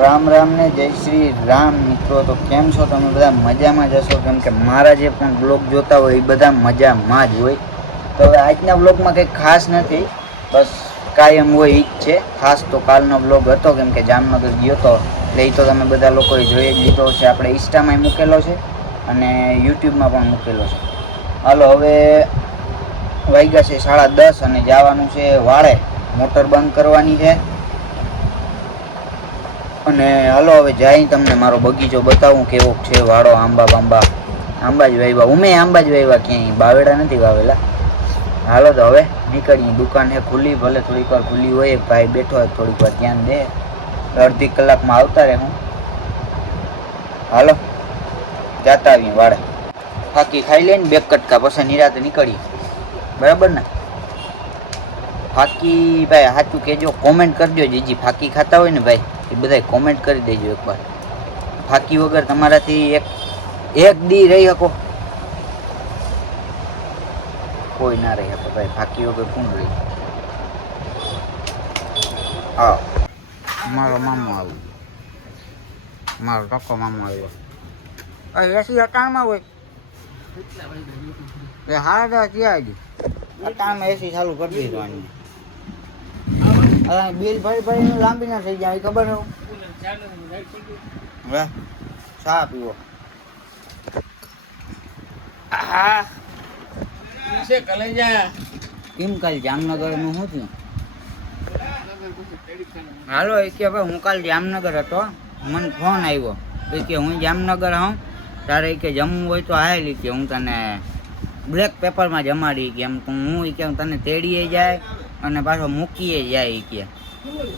રામ રામ ને જય શ્રી રામ મિત્રો. તો કેમ છો તમે બધા? મજામાં જ હશો, કેમ કે મારા જે પણ બ્લોગ જોતા હોય એ બધા મજામાં જ હોય. તો હવે આજના બ્લોગમાં કંઈક ખાસ નથી, બસ કાયમ હોય એ જ છે. ખાસ તો કાલનો બ્લોગ હતો, કેમ કે જામનગર ગયો હતો એટલે એ તો તમે બધા લોકોએ જોઈ જ લીધો છે. આપણે ઇન્સ્ટામાં મૂકેલો છે અને યુટ્યુબમાં પણ મૂકેલો છે. હાલો, હવે વાગ્યા છે 10:30 અને જવાનું છે વાળે. મોટર બંધ કરવાની છે અને હાલો હવે જાય તમને મારો બગીચો બતાવું કેવો છે. વાળો આંબા આંબા જ વાવ્યા, ઉમે આંબા જ વાવ્યા, ક્યાંય બાવેડા નથી વાવેલા. હાલો તો હવે નીકળીએ. દુકાન હે ખુલ્લી, ભલે થોડીક વાર ખુલ્લી હોય, ભાઈ બેઠો હોય થોડીક વાર ધ્યાન દે, અડધી કલાકમાં આવતા રહે. હું હાલો જાતા આવીએ વાળે. ફાકી ખાઈ લઈને 2 કટકા, પછી નિરાતે નીકળીએ. બરાબર ને? ફાકી ભાઈ સાચું કહેજો, કોમેન્ટ કરજો. જે ફાકી ખાતા હોય ને ભાઈ એ બધા કોમેન્ટ કરી દેજો એકવાર. ફાકી વગર તમારાથી એક દી રહી શકો? કોઈ ના રહી શકો ભાઈ, ફાકી વગર કોણ રહી? હા, મારો મામો આવ્યો, મારો ટકો મામો આવ્યો. એસી અટાણમાં હોય એ હાડા ત્યાં જ અટાણમાં એસી ચાલુ કરી દીધું. બિલ ભરી લાંબી ના થઈ જાય, ખબર ને? હવે ચા પીવો. કેમ કાલ જામનગર નું શું થયું? હાલો એ કે ભાઈ હું કાલ જામનગર હતો, મને ફોન આવ્યો કે હું જામનગર હોઉં, તારે કે જમવું હોય તો આવેલી કે હું તને બ્લેક પેપરમાં જમાડી કે એમ. હું કે તને તેડીએ જાય અને પાછો મૂકીએ જાય કે.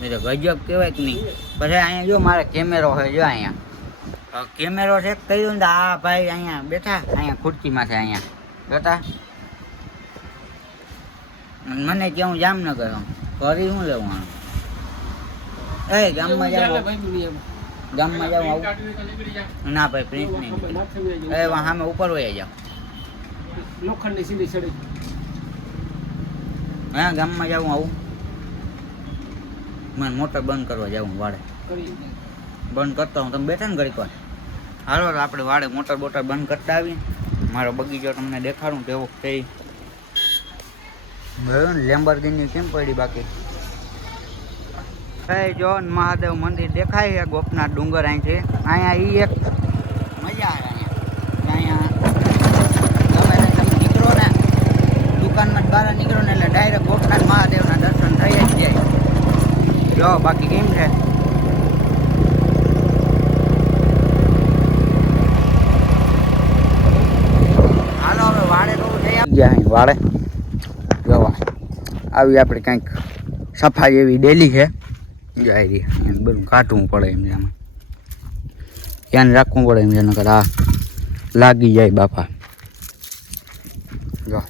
એટલે ગજબ કહેવાય કે નહીં. પછી અહીંયા જો મારે કેમેરો હોય, જો અહીંયા કેમેરો ચેક કર્યું ને આ ભાઈ અહીંયા બેઠા, અહીંયા ખુરચીમાં છે અહીંયા જોતા. મને કે હું જામનગર હું કરી શું લેવું? એ ગામમાં જાવ, ગામમાં જાવ આવું ના ભાઈ, પ્રિન્ટ નહીં. એ સામે ઉપર વયા જાવ, લોખંડની સીધી ચડી. હા, ગામમાં જાઉં આવું. મને મોટર બંધ કરવા જાઉં વાડે, બંધ કરતા હું. તમે બેઠા ને ઘડીક વાર. હાલો આપણે વાડે મોટર બોટર બંધ કરતા આવીએ. મારો બગીચો તમને દેખાડું કેવો થઈ. લેમ્બોર્ગિની કેમ પડી બાકી? જો મહાદેવ મંદિર દેખાય છે, ગોપનાથ ડુંગર અહીંથી. અહીંયા એ એક મજા આવે. અહીંયા તમે નીકળો ને, દુકાનમાં બહાર નીકળો ને એટલે ડાયરેક્ટ ગોપનાથ મહાદેવના દર્શન થઈ જ જાય. જો બાકી કેમ છે? હાલો હવે વાડે તો જઈ ગયા. વાડે જવા આવી આપણે કંઈક સફાઈ એવી ડેલી છે. જાય રહી એને બધું કાઢવું પડે એમ છે, આમાં ધ્યાન રાખવું પડે એમ છે, નકર આ લાગી જાય બાપા. જો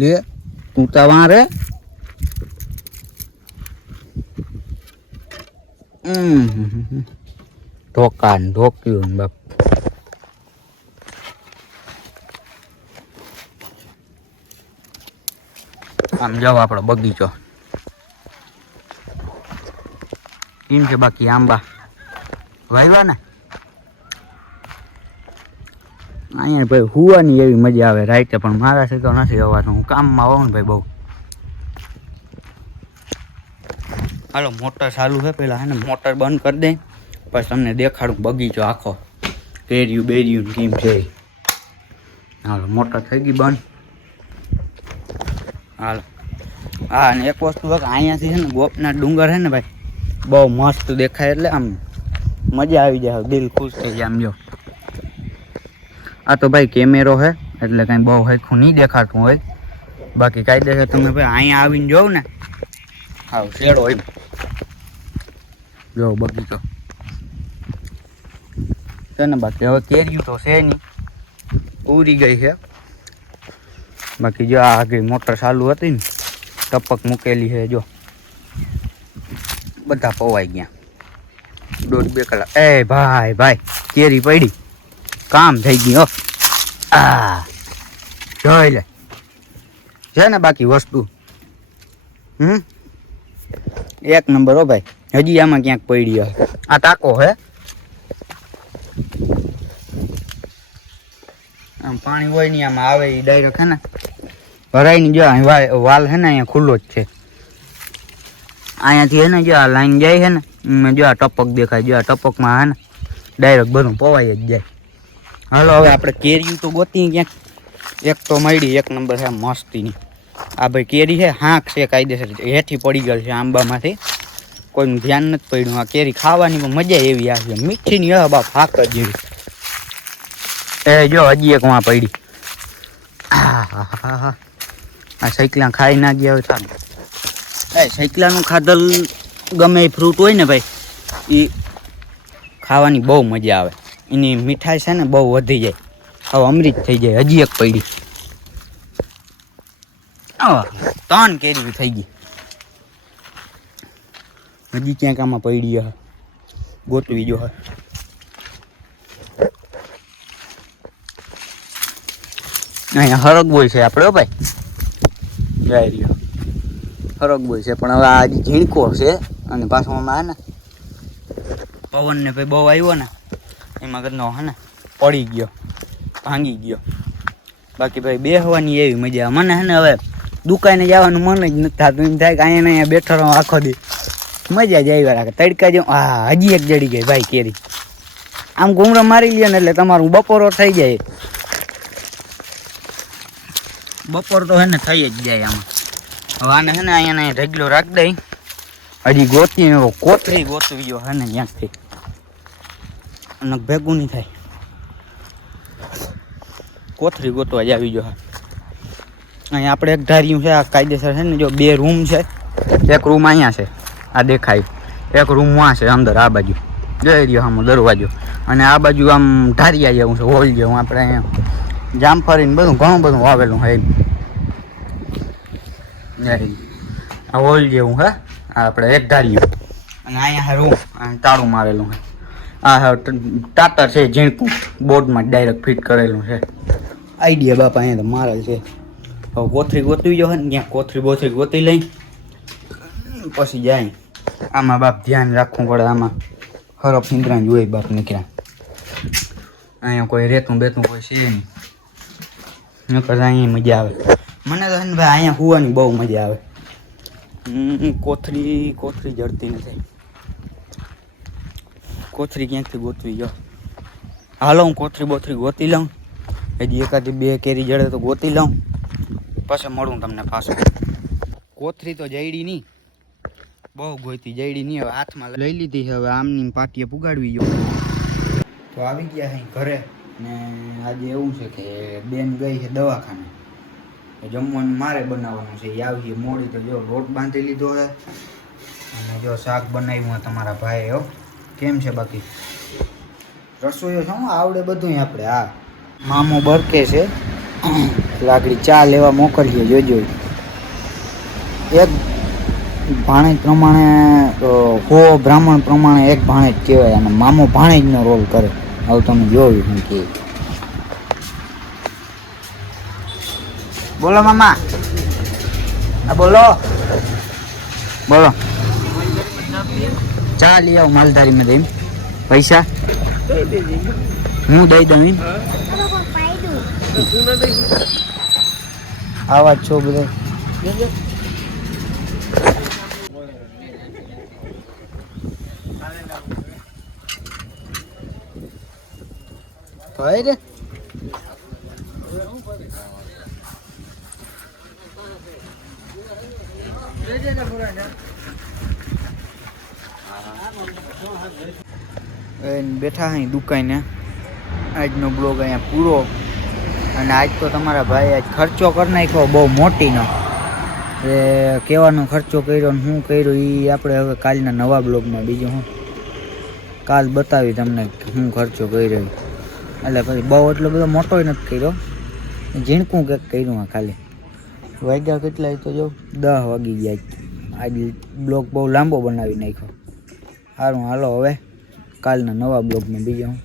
લે તું તા રે. ઢોકા ને ઢોક્યું ને બાપ. આમ જાઓ આપણો બગીચો કેમ છે. બાકી આંબા વાવ્યા ને અહીંયા ભાઈ હુવાની એવી મજા આવે રાતે, પણ મારા થી તો નથી હવાતું. હું કામમાં હોઉં ને ભાઈ બહુ. હાલો મોટર ચાલુ છે, પેલા હે ને મોટર બંધ કરી દે, પછી તમને દેખાડું બગીચો આખો કેર્યું બેર્યું કેમ છે. હાલો મોટર થઈ ગઈ બંધ. હાલો હા, અને એક વસ્તુ અહીંયાથી છે ને ગોપનાથ ડુંગર છે ને ભાઈ બહુ મસ્ત દેખાય, એટલે આમ મજા આવી જાય, દિલ ખુશ થઈ જાય. આમ જો આ તો ભાઈ કેમેરો છે એટલે કાંઈ બહુ હરખું નહીં દેખાતું હોય, બાકી કાયદેસર તમે ભાઈ અહીંયા આવીને જોઉં ને હા શેડો હોય. જો બગીચો છે ને, બાકી હવે કેર્યું તો છે નહીં, ઉરી ગઈ છે. બાકી જો આ આગળ મોટર ચાલુ હતી ને ટપક મૂકેલી છે, જો બધા પવાઈ ગયા. 1.5-2 કલાક. એ ભાઈ ભાઈ કેરી પડી, કામ થઈ ગયું. જોઈ લે છે ને બાકી વસ્તુ એક નંબર હો ભાઈ. હજી આમાં ક્યાંક પડી હે. આ ટાંકો હે. આમ પાણી હોય નહીં, આમાં આવે એ ડાયરેક્ટ હે ને ભરાય નહીં. જો વાલ હે ને અહીંયા ખુલ્લો જ છે. અહીંયાથી હે ને જો આ લાઈન જાય છે ને, જો આ ટપક દેખાય. જો આ ટપકમાં હે ને ડાયરેક્ટ બધું પવાય જ જાય. હાલો હવે આપણે કેરીયું તો ગોતી ક્યાંક. એક તો મળી, એક નંબર છે મસ્તીની. આ ભાઈ કેરી છે, હાંક છે કાયદેસર, હેઠી પડી ગયેલ છે આંબામાંથી. કોઈનું ધ્યાન નથી પડ્યું. આ કેરી ખાવાની પણ મજા એવી આવે, મીઠીની હવે બાપ હાક જ જેવી. એ જો હજી એક વાં પડી. આ સૈકલા ખાઈ ના ગયા હોય સારું. એ સૈકલાનું ખાધલ ગમે એ ફ્રૂટ હોય ને ભાઈ, એ ખાવાની બહુ મજા આવે. એની મીઠાઈ છે ને બહુ વધી જાય, હવે અમૃત થઈ જાય. હજી એક પડી. 3 કેરી થઈ ગઈ. હજી ક્યાંક આમાં પડી હે, ગોતવી જો હે. અહીંયા હરગબોય છે આપણે ભાઈ, જાય રહ્યો હરગબોય છે. પણ હવે આ ઝીણકો છે અને પાછો આમાં હે ને પવન ને ભાઈ બહુ આવ્યો ને, એમાં કદનો હે ને પડી ગયો, ભાંગી ગયો. બાકી ભાઈ બેસવાની એવી મજા. મને હે ને હવે દુકાને જવાનું મન જ નથી થતું. એમ થાય કે અહીંયા બેઠો રહો આખો દી, મજા જ આવી રાખે. તડકા જેવું. હા હજી એક જડી ગઈ ભાઈ કેરી. આમ ઘૂમરો મારી લ્યો ને એટલે તમારું બપોરો થઈ જાય. બપોર તો હે ને થઈ જ જાય આમાં. હવે આને હે ને અહીંયા ઢગલો રાખ દઈ. હજી ગોતી કોથરી ગોતવી ગયો હે ને ક્યાંકથી, અને ભેગું નહીં થાય. કોથરી ગોતવા જ આવી ગયો. અહીંયા આપણે એક ધાર્યું છે આ કાયદેસર છે ને. જો 2 રૂમ છે, એક રૂમ અહીંયા છે આ દેખાય, એક રૂમ વાં છે અંદર આ બાજુ જોઈ રહ્યો આમ દરવાજો, અને આ બાજુ આમ ધારિયા જેવું છે, હોલ જેવું. આપણે અહીંયા જામફળીને બધું ઘણું બધું વાવેલું છે. આ હોલ જેવું હે આપણે એક ધાર્યું, અને અહીંયા રૂમ તાળું મારેલું છે. આ ટાટર છે ઝીણકું, બોર્ડમાં ડાયરેક્ટ ફિટ કરેલું છે. આઈડિયા બાપા અહીંયા તો મારેલ છે. હવે કોથરી ગોતવી જો ને ત્યાં કોથરી બોથરી ગોતી લઈ પછી જાય. આમાં બાપ ધ્યાન રાખવું પડે. આમાં હરફ ઇન્દ્રા હોય બાપ નીકળ્યા. અહીંયા કોઈ રેતું બેતું કોઈ છે નહીં, નકર અહીંયા મજા આવે. મને તો ભાઈ અહીંયા સુવાની બહુ મજા આવે. કોથરી જડતી નથી. કોથરી ક્યાંકથી ગોતવી જો. હાલો હું કોથરી બોથરી ગોતી લઉં. હજી એકાદી 2 કેરી જડે તો ગોતી લઉં, પછી મળું તમને પાછું. કોથરી તો જઈડી નહીં, બહુ ગોતી જઈડી નહીં. હવે હાથમાં લઈ લીધી છે. હવે આમની પાટીએ પુગાડવી જો. તો આવી ગયા અહીં ઘરે, ને આજે એવું છે કે બેન ગઈ છે દવાખાને. જમવાનું મારે બનાવવાનું છે. એ આવી મોડી તો જો લોટ બાંધી લીધો છે, અને જો શાક બનાવ્યું તમારા ભાઈ. હો કેમ છે બાકી રસોઈઓ શું આવડે બધું આપણે. હા મામો બરકે છે, લાકડી ચા લેવા મોકલીએ. જોજો એક ભાણેજ પ્રમાણે 100 બ્રાહ્મણ પ્રમાણે એક ભાણેજ કહેવાય, અને મામો ભાણેજનો રોલ કરે. હવે તમે જોયું શું કે. બોલો મામા. બોલો બોલો. ચા લઈ આવો માલધારીમાં દઈ. પૈસા હું દઈ દઉં એમ. આવા છો બધા. ભાઈ રે બેઠા અહીં દુકાને. આજનો બ્લોગ અહીંયા પૂરો. અને આજ તો તમારા ભાઈ આજ ખર્ચો કરી નાખ્યો બહુ મોટીનો. એ કહેવાનો ખર્ચો કર્યો ને શું કર્યું એ આપણે હવે કાલના નવા બ્લોગમાં, બીજું હું કાલ બતાવી તમને શું ખર્ચો કર્યો. એટલે પછી બહુ એટલો બધો મોટો નથી કર્યો, ઝીણકું કંઈક કર્યું. હા ખાલી વાગ્યા કેટલા તો જો 10 વાગી ગયા. આજ બ્લોગ બહુ લાંબો બનાવી નાખ્યો. સારું હાલો હવે કાલના નવા બ્લોગમાં બીજું હું